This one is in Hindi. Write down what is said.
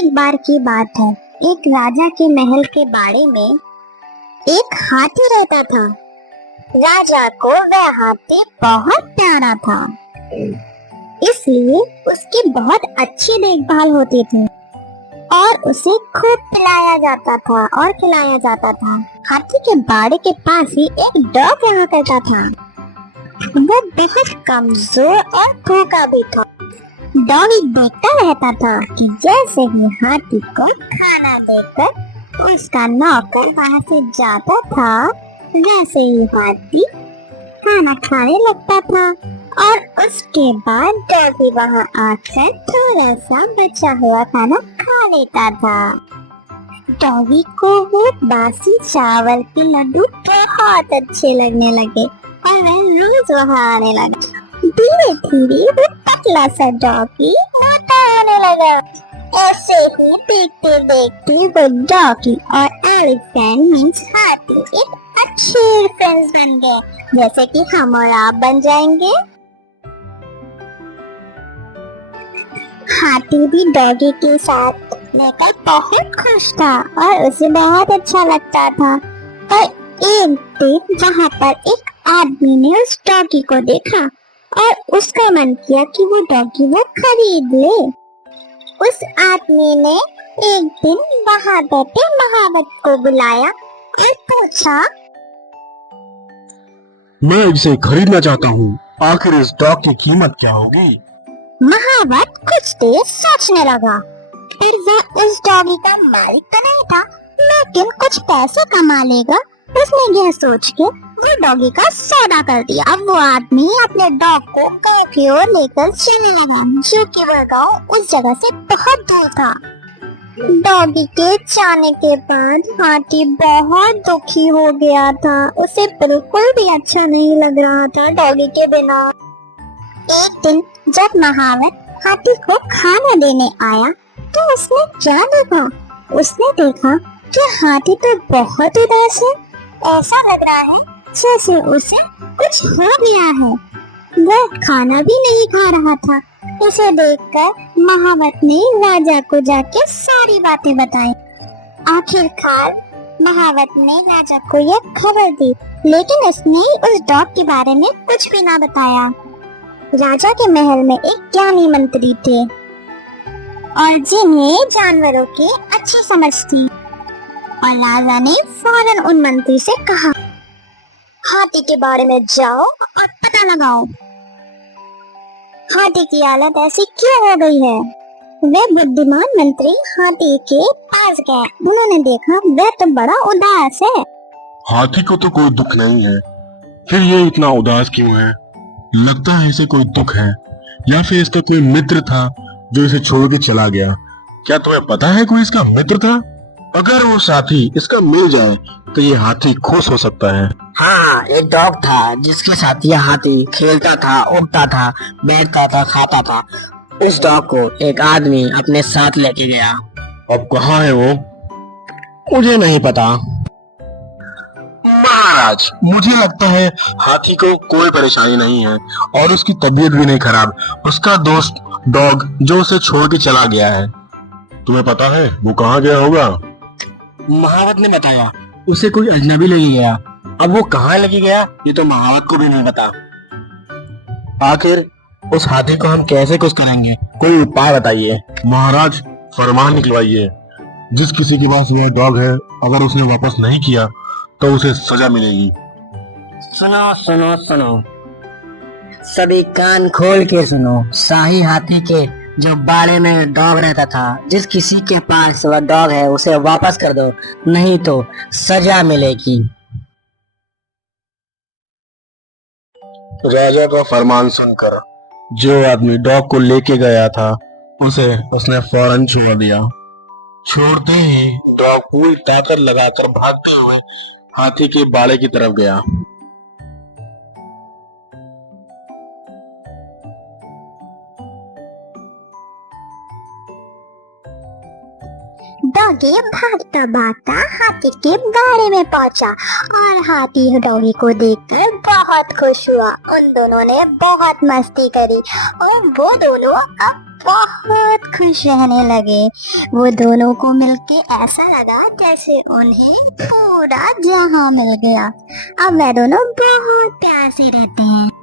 एक बार की बात है, एक राजा के महल के बाड़े में एक हाथी रहता था। राजा को वह हाथी बहुत प्यारा था, इसलिए उसकी बहुत अच्छी देखभाल होती थी और उसे खूब पिलाया जाता था और खिलाया जाता था। हाथी के बाड़े के पास ही एक डॉग रहा करता था। वह बहुत कमजोर और भूखा भी था। डॉगी देखता रहता था कि जैसे ही हाथी को खाना देकर उसका नौकर वहां से जाता था, वैसे ही हाथी खाना खाने लगता था और उसके बाद डॉगी वहां आकर थोड़ा सा बचा हुआ खाना खा लेता था। डॉगी को वो बासी चावल के लड्डू बहुत अच्छे लगने लगे और वह रोज वहां आने लगा। धीरे धीरे वो पतला सा डॉगी मोटा होने लगा। ऐसे ही देखते देखते वो डॉगी और एलिफेंट मींस हाथी एक अच्छे फ्रेंड्स बन गए, जैसे कि हम और आप बन जाएंगे। हाथी भी डॉगी के साथ रहकर बहुत खुश था और उसे बहुत अच्छा लगता था। और एक दिन वहाँ पर एक आदमी ने उस डॉगी को देखा और उसका मन किया कि वो डॉगी वो खरीद ले। उस आदमी ने एक दिन वहाँ बैठे महावत को बुलाया और पूछा, मैं इसे खरीदना चाहता हूँ, आखिर इस डॉग की कीमत क्या होगी? महावत कुछ देर सोचने लगा। फिर वह उस डॉगी का मालिक तो नहीं था, लेकिन कुछ पैसे कमा लेगा, उसने यह सोच के वो डॉगी का सौदा कर दिया। अब वो आदमी अपने डॉग को गांव की ओर लेकर चलने लगा, जो कि वह गांव उस जगह से बहुत दूर था। डॉगी के जाने के बाद हाथी बहुत दुखी हो गया था। उसे बिल्कुल भी अच्छा नहीं लग रहा था डॉगी के बिना। एक दिन जब महावत हाथी को खाना देने आया तो उसने क्या देखा? उसने देखा कि हाथी तो बहुत उदास है। ऐसा लग रहा है जैसे उसे कुछ हो गया है। वह खाना भी नहीं खा रहा था। इसे देखकर महावत ने राजा को जाके सारी बातें बताई। आखिरकार महावत ने राजा को यह खबर दी, लेकिन उसने उस डॉग के बारे में कुछ भी ना बताया। राजा के महल में एक ज्ञानी मंत्री थे और जिन्हें जानवरों की अच्छी समझ थी। और राजा ने फौरन उन मंत्री से कहा, हाथी के बारे में जाओ और पता लगाओ, हाथी की हालत ऐसी क्यों हो गई है। वे बुद्धिमान मंत्री हाथी के पास गए। उन्होंने देखा वह तो बड़ा उदास है। हाथी को तो कोई दुख नहीं है, फिर ये इतना उदास क्यों है? लगता है इसे कोई दुख है, या फिर इसका कोई मित्र था जो इसे छोड़ के चला गया। क्या तुम्हें पता है कोई इसका मित्र था? अगर वो साथी इसका मिल जाए तो ये हाथी खुश हो सकता है। हाँ, एक डॉग था जिसके साथ यह हाथी खेलता था, उठता था, बैठता था, खाता था। उस डॉग को एक आदमी अपने साथ लेके गया। अब कहाँ है वो? मुझे नहीं पता। महाराज, मुझे लगता है हाथी को कोई परेशानी नहीं है और उसकी तबीयत भी नहीं खराब। उसका दोस्त डॉग जो उसे छोड़ के चला गया है। तुम्हें पता है वो कहाँ गया होगा? महावत ने बताया उसे कोई अजनबी लेके गया। अब वो कहाँ लेके गया ये तो महावत को भी नहीं पता। आखिर उस हाथी को हम कैसे खुश करेंगे? कोई उपाय बताइए। महाराज, फरमान निकलवाइए, जिस किसी के पास वह डॉग है अगर उसने वापस नहीं किया तो उसे सजा मिलेगी। सुनो सुनो सुनो, सभी कान खोल के सुनो। शाही हाथी के जो बाड़े में डॉग रहता था, जिस किसी के पास वह डॉग है उसे वापस कर दो, नहीं तो सजा मिलेगी। राजा का फरमान सुनकर जो आदमी डॉग को लेके गया था उसे उसने फौरन छोड़ दिया। छोड़ते ही डॉग पूरी ताकत लगाकर भागते हुए हाथी के बाड़े की तरफ गया। डॉगी भागता भागता हाथी के बाड़े में पहुंचा और हाथी डॉगी को देखकर बहुत खुश हुआ। उन दोनों ने बहुत मस्ती करी और वो दोनों अब बहुत खुश रहने लगे। वो दोनों को मिलके ऐसा लगा जैसे उन्हें पूरा जहां मिल गया। अब वे दोनों बहुत प्यार से रहते हैं।